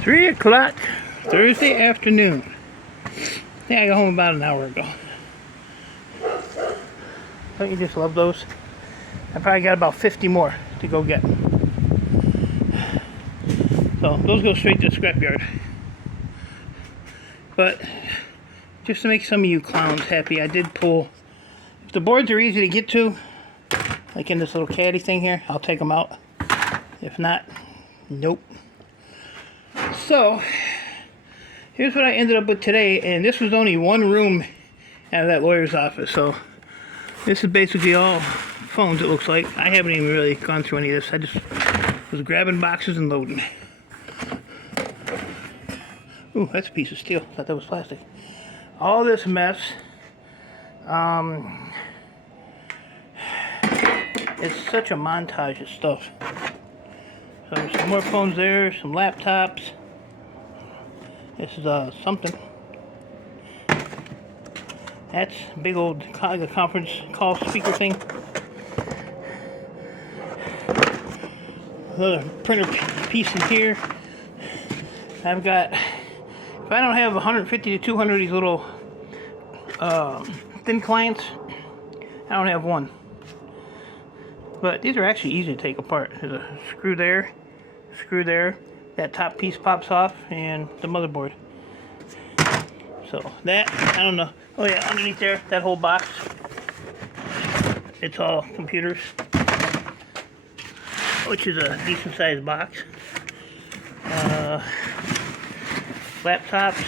3 o'clock Thursday afternoon. I think I got home about an hour ago. Don't you just love those? I probably got about 50 more to go get. So those go straight to the scrapyard. But just to make some of you clowns happy, I did pull. If the boards are easy to get to, like in this little caddy thing here, I'll take them out. If not, nope. So here's what I ended up with today, and this was only one room out of that lawyer's office. So this is basically all phones, it looks like. I haven't even really gone through any of this. I just was grabbing boxes and loading. Ooh, that's a piece of steel. I thought that was plastic. All this mess. It's such a montage of stuff. So there's some more phones there, some laptops. This is something. That's a big old conference call speaker thing. Another printer piece in here. I've got, if I don't have 150 to 200 of these little thin clients, I don't have one. But these are actually easy to take apart. There's a screw there, that top piece pops off, and the motherboard. So that, I don't know. Oh yeah, underneath there, that whole box, it's all computers, which is a decent sized box. Laptops,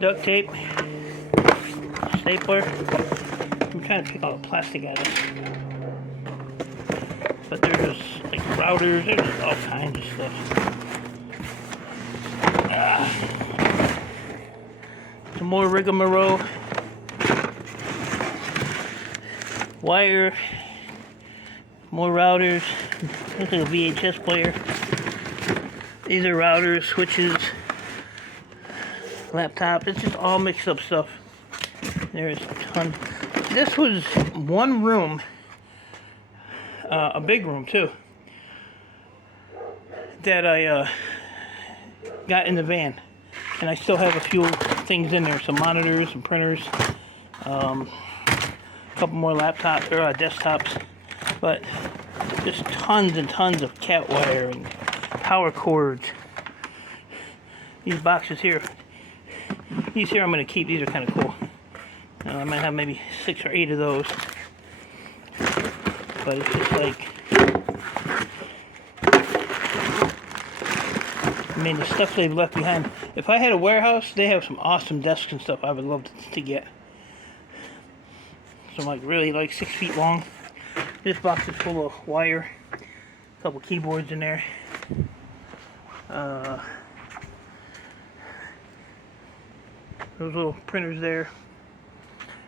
duct tape, stapler. I'm trying to pick all the plastic out of this. But there's just like routers, there's just all kinds of stuff. Some more rigmarole. Wire. More routers. Looks like a VHS player. These are routers, switches, laptop. It's just all mixed up stuff. There's a ton. This was one room, a big room too, that I got in the van, and I still have a few things in there, some monitors, some printers, a couple more laptops or desktops, but just tons and tons of cat wire and power cords. These boxes here, I'm going to keep. These are kind of cool. I might have maybe 6 or 8 of those, but it's just like, I mean, the stuff they've left behind. If I had a warehouse, they have some awesome desks and stuff I would love to get. Some like really like 6 feet long. This box is full of wire, a couple keyboards in there. Those little printers there.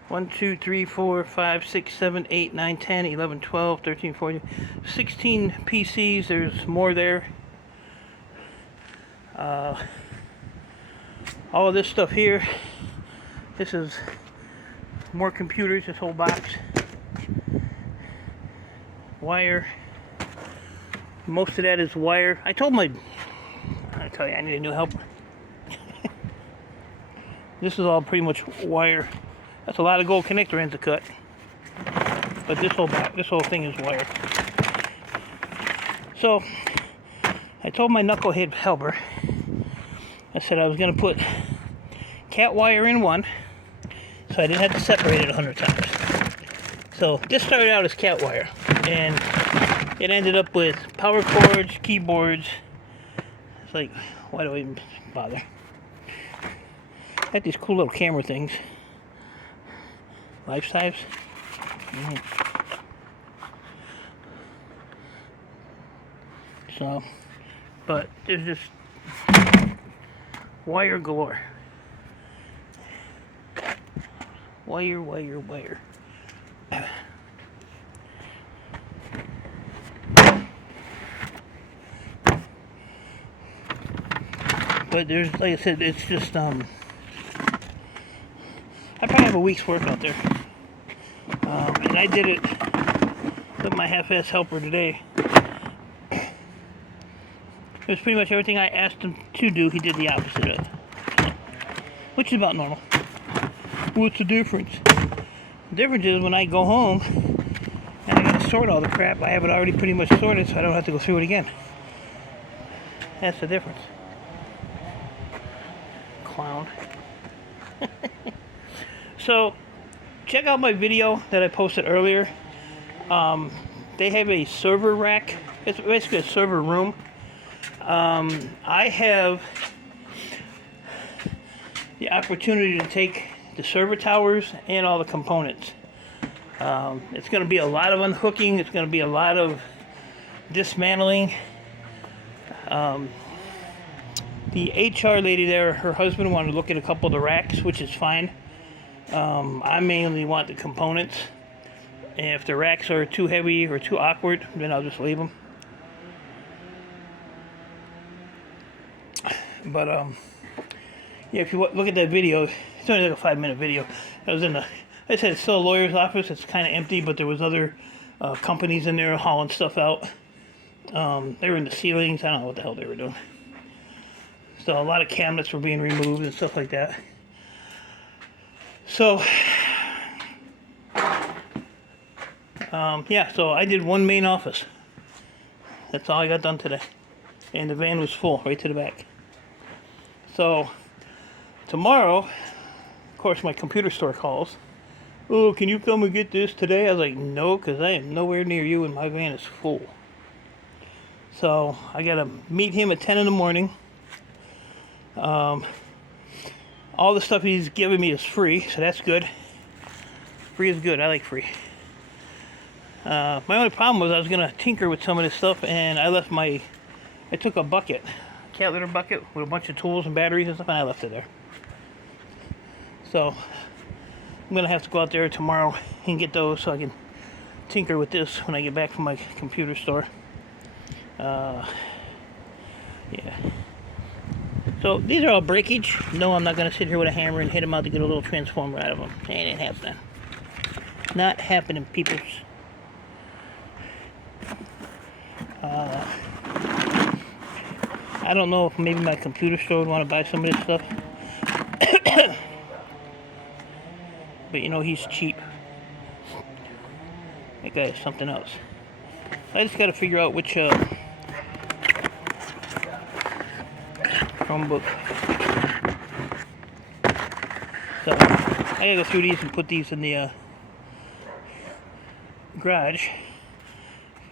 1, 2, 3, 4, 5, 6, 7, 8, 9, 10, 11, 12, 13, 14, 16 PCs. There's more there. All of this stuff here. This is more computers, this whole box. Wire. Most of that is wire. I tell you, I need a new helper. This is all pretty much wire. That's a lot of gold connector ends to cut. But this whole thing is wire. So I told my knucklehead helper, I said I was going to put cat wire in one, so I didn't have to separate it 100 times. So this started out as cat wire, and it ended up with power cords, keyboards. It's like, why do I even bother? I got these cool little camera things. Life size. So, but there's just wire galore. Wire. But there's, like I said, it's just I probably have a week's work out there. And I did it with my half-ass helper today. It was pretty much everything I asked him to do, he did the opposite of. Which is about normal. What's the difference? The difference is when I go home and I gotta sort all the crap, I have it already pretty much sorted so I don't have to go through it again. That's the difference. Clown. So, check out my video that I posted earlier. They have a server rack. It's basically a server room. I have the opportunity to take the server towers and all the components. It's going to be a lot of unhooking. It's going to be a lot of dismantling. The HR lady there, her husband wanted to look at a couple of the racks, which is fine. I mainly want the components. And if the racks are too heavy or too awkward, then I'll just leave them. But yeah, if you look at that video, it's only like a 5-minute video. I was in the, I said it's still a lawyer's office. It's kind of empty, but there was other companies in there hauling stuff out. They were in the ceilings. I don't know what the hell they were doing. So a lot of cabinets were being removed and stuff like that. So yeah, so I did one main office. That's all I got done today. And the van was full right to the back. So tomorrow, of course, my computer store calls. Oh, can you come and get this today? I was like, no, because I am nowhere near you and my van is full. So I got to meet him at 10 in the morning. All the stuff he's giving me is free, so that's good. Free is good. I like free. My only problem was I was going to tinker with some of this stuff, and I took a bucket, a cat litter bucket with a bunch of tools and batteries and stuff, and I left it there. So I'm going to have to go out there tomorrow and get those so I can tinker with this when I get back from my computer store. Yeah. So these are all breakage. No, I'm not going to sit here with a hammer and hit them out to get a little transformer out of them. It ain't happening. Not happening, peoples. I don't know if maybe my computer store would want to buy some of this stuff. But you know, he's cheap. That guy is something else. I just got to figure out which Chromebook. So I gotta go through these and put these in the garage,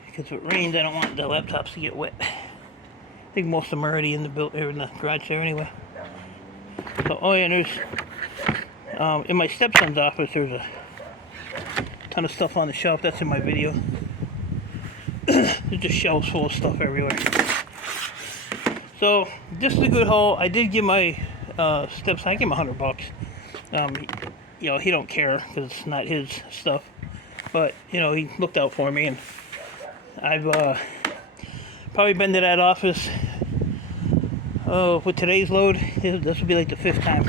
because if it rains, I don't want the laptops to get wet. I think most of them are already in the garage there anyway. So, oh yeah, and there's in my stepson's office, there's a ton of stuff on the shelf. That's in my video. There's just shelves full of stuff everywhere. So this is a good haul. I did give my stepson, I gave him $100. You know, he don't care because it's not his stuff. But you know, he looked out for me, and I've probably been to that office. Oh, with today's load, this will be like the 5th time.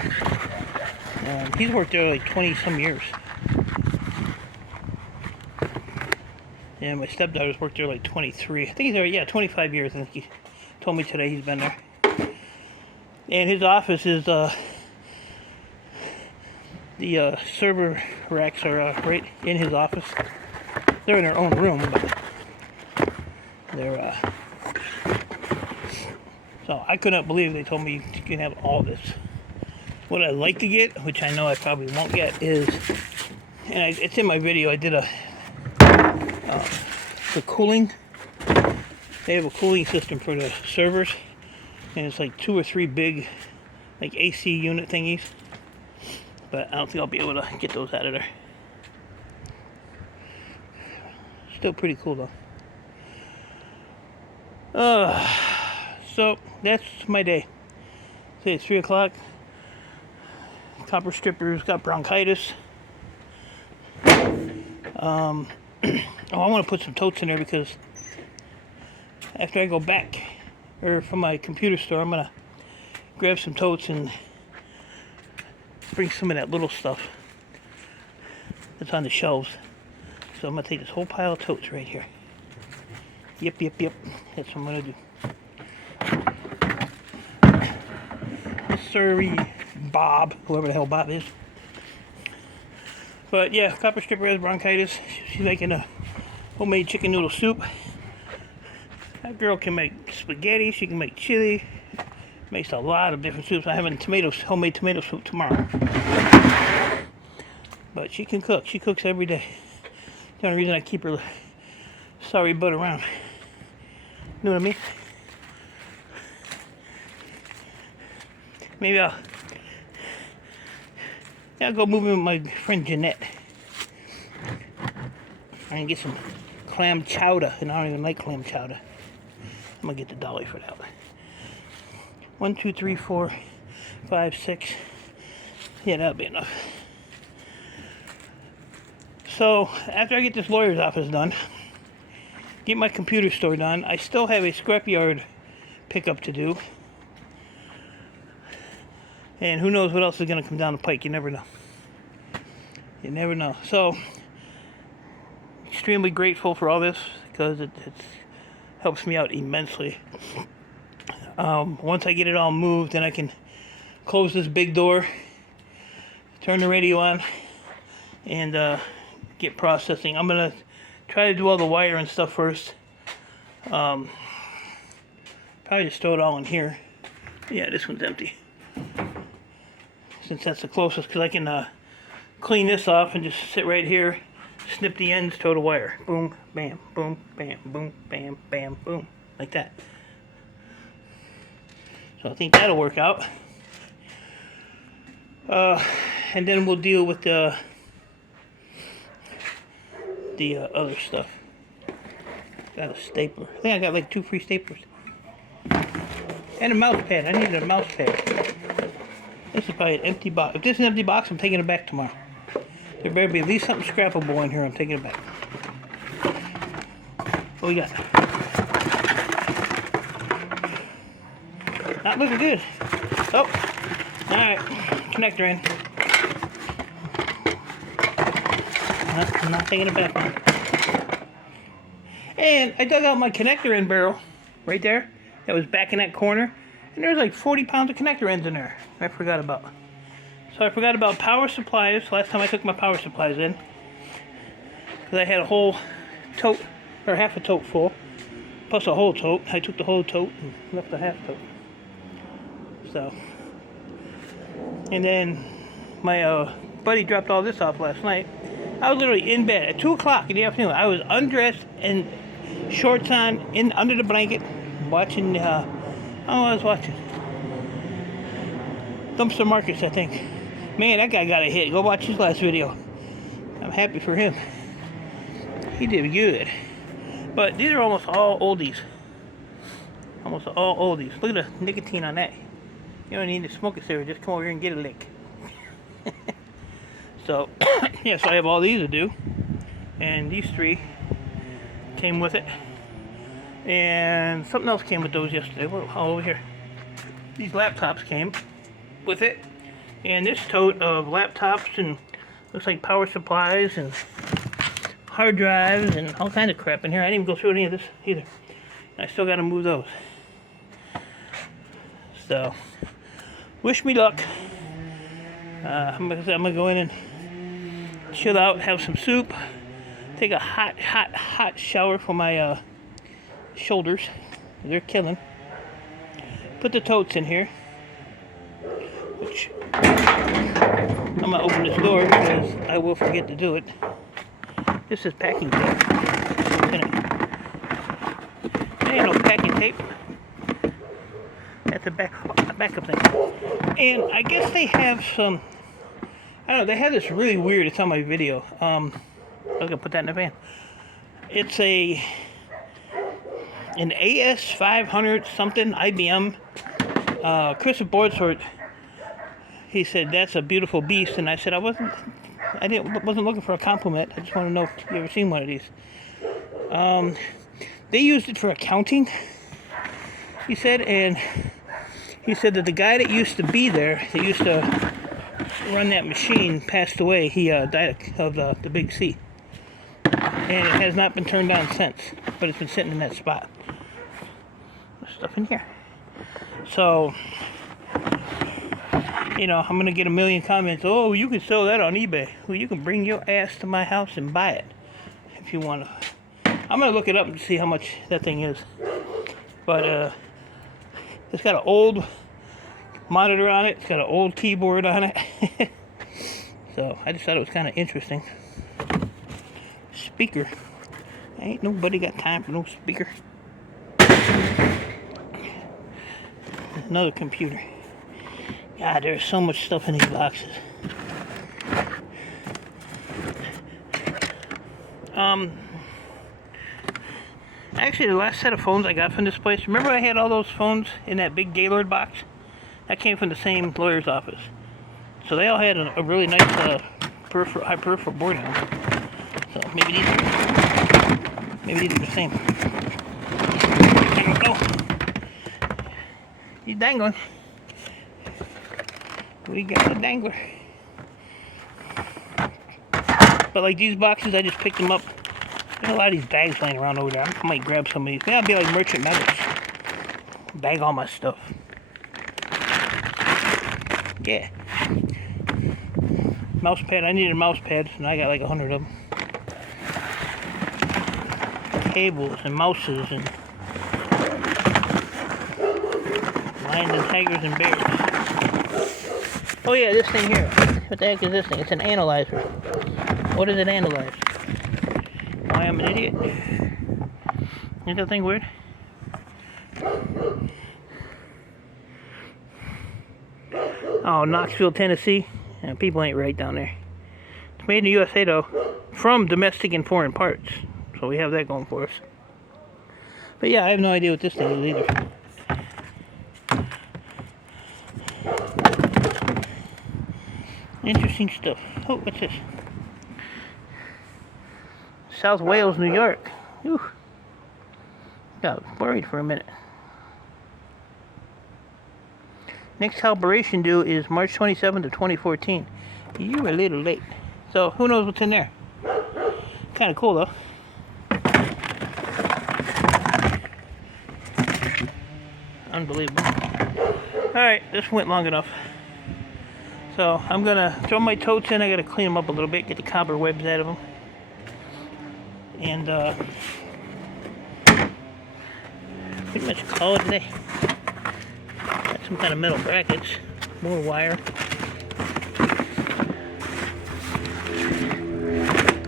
He's worked there like 20 some years. And my stepdaughter's worked there like 23. I think he's there, yeah, 25 years. I think he told me today he's been there. And his office is, the server racks are right in his office. They're in their own room, but they're, so I could not believe they told me you can have all this. What I'd like to get, which I know I probably won't get, is, and it's in my video, I did the cooling. They have a cooling system for the servers, and it's like 2 or 3 big, like AC unit thingies. But I don't think I'll be able to get those out of there. Still pretty cool though. So that's my day. Today it's 3 o'clock. Copper Stripper's got bronchitis. Oh, I want to put some totes in there because after I go back, or from my computer store, I'm gonna grab some totes and bring some of that little stuff that's on the shelves. So I'm gonna take this whole pile of totes right here. Yep. That's what I'm gonna do. Surrey Bob, whoever the hell Bob is. But yeah, Copper Stripper has bronchitis. She's making a homemade chicken noodle soup. That girl can make spaghetti, she can make chili, makes a lot of different soups. I'm having homemade tomato soup tomorrow. But she can cook, she cooks every day. The only reason I keep her sorry butt around. You know what I mean? Maybe I'll go move in with my friend Jeanette. I can get some clam chowder, and I don't even like clam chowder. I'm gonna get the dolly for that one. 1, 2, 3, 4, 5, 6. Yeah, that'll be enough. So after I get this lawyer's office done, get my computer store done, I still have a scrapyard pickup to do. And who knows what else is gonna come down the pike? You never know. You never know. So extremely grateful for all this because it helps me out immensely. Once I get it all moved, then I can close this big door, turn the radio on, and get processing. I'm gonna try to do all the wire and stuff first. Probably just throw it all in here. Yeah, this one's empty. Since that's the closest, because I can clean this off and just sit right here, snip the ends, throw the wire. Boom, bam, boom, bam, boom, bam, bam, boom. Like that. So I think that'll work out. And then we'll deal with the other stuff. Got a stapler. I think I got like 2 free staplers. And a mouse pad. I needed a mouse pad. This is probably an empty box. If this is an empty box, I'm taking it back tomorrow. There better be at least something scrappable in here. I'm taking it back. What we got? Not looking good. Oh, alright. Connector in. I'm not taking it back now. And I dug out my connector end barrel right there. That was back in that corner. And there's like 40 pounds of connector ends in there. I forgot about. So I forgot about power supplies last time I took my power supplies in. Because I had a whole tote, or half a tote full. Plus a whole tote. I took the whole tote and left the half tote. So. And then my buddy dropped all this off last night. I was literally in bed at 2 o'clock in the afternoon. I was undressed and shorts on, under the blanket, watching, I don't know what I was watching. Dumpster Markets, I think. Man, that guy got a hit. Go watch his last video. I'm happy for him. He did good. But these are almost all oldies. Almost all oldies. Look at the nicotine on that. You don't need to smoke a cigarette. Just come over here and get a lick. So, yeah, so I have all these to do. And these 3 came with it. And something else came with those yesterday. Over here. These laptops came with it. And this tote of laptops and looks like power supplies and hard drives and all kinds of crap in here. I didn't even go through any of this either. I still got to move those. So, wish me luck. I'm gonna go in and chill out, have some soup, take a hot shower for my shoulders. They're killing. Put the totes in here. Which I'm gonna open this door because I will forget to do it. This is packing tape. There ain't no packing tape. That's a backup thing. And I guess they have some. I don't know. They have this really weird. It's on my video. I was gonna put that in the van. It's an AS500 something IBM. Chris Boardsworth. He said that's a beautiful beast, and I said I wasn't looking for a compliment. I just want to know if you ever seen one of these. They used it for accounting, he said, and he said that the guy that used to be there, that used to run that machine, passed away. He died of the Big C, and it has not been turned on since, but it's been sitting in that spot. There's stuff in here. So You know, I'm gonna get a million comments. Oh, you can sell that on eBay. Well, you can bring your ass to my house and buy it if you wanna. I'm gonna look it up and see how much that thing is. But it's got an old monitor on it. It's got an old keyboard on it. So I just thought it was kind of interesting. Speaker. Ain't nobody got time for no speaker. Another computer. God, there's so much stuff in these boxes. Actually, the last set of phones I got from this place, remember I had all those phones in that big Gaylord box? That came from the same lawyer's office. So they all had a really nice high peripheral board on them. So maybe these are the same. There we go. He's dangling. We got a dangler. But like these boxes, I just picked them up. There's a lot of these bags laying around over there. I might grab some of these. Maybe I'll be like Merchant Metals. Bag all my stuff. Yeah. Mouse pad. I needed a mouse pad, and I got like 100 of them. Cables and mouses and lions and tigers and bears. Oh yeah, this thing here. What the heck is this thing? It's an analyzer. What does it analyze? I am an idiot. Isn't that thing weird? Oh, Knoxville, Tennessee. Yeah, people ain't right down there. It's made in the USA though, from domestic and foreign parts. So we have that going for us. But yeah, I have no idea what this thing is either. Interesting stuff. Oh, what's this? South Wales, New York. Whew. Got worried for a minute. Next calibration due is March 27th of 2014. You're a little late. So who knows what's in there? Kind of cool though. Unbelievable. Alright, this went long enough. So I'm gonna throw my totes in. I gotta clean them up a little bit, get the cobwebs out of them. And pretty much call it a day. Got some kind of metal brackets, more wire.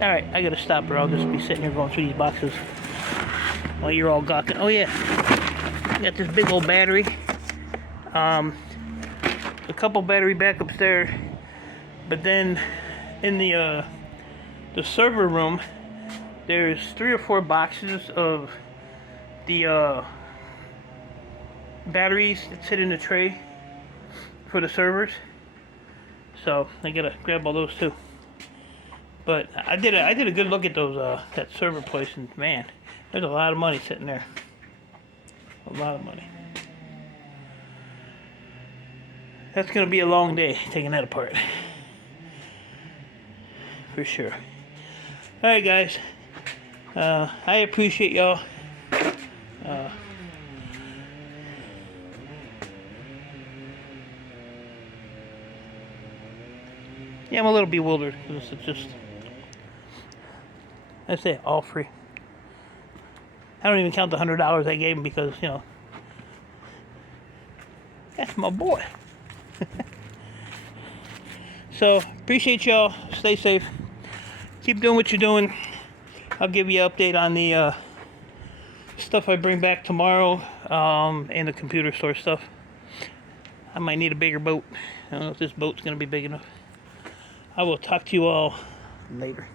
Alright, I gotta stop or I'll just be sitting here going through these boxes while you're all gawking. Oh yeah, got this big old battery. A couple battery backups there, but then in the server room there's 3 or 4 boxes of the batteries that sit in the tray for the servers, so I gotta grab all those too. But I did a good look at those that server place, and man, there's a lot of money sitting there. A lot of money. That's gonna be a long day taking that apart, for sure. All right, guys. I appreciate y'all. Yeah, I'm a little bewildered because it's just, I say all free. I don't even count the $100 I gave him because, you know, that's my boy. So, appreciate y'all. Stay safe. Keep doing what you're doing. I'll give you an update on the stuff I bring back tomorrow, and the computer store stuff. I might need a bigger boat. I don't know if this boat's going to be big enough. I will talk to you all later.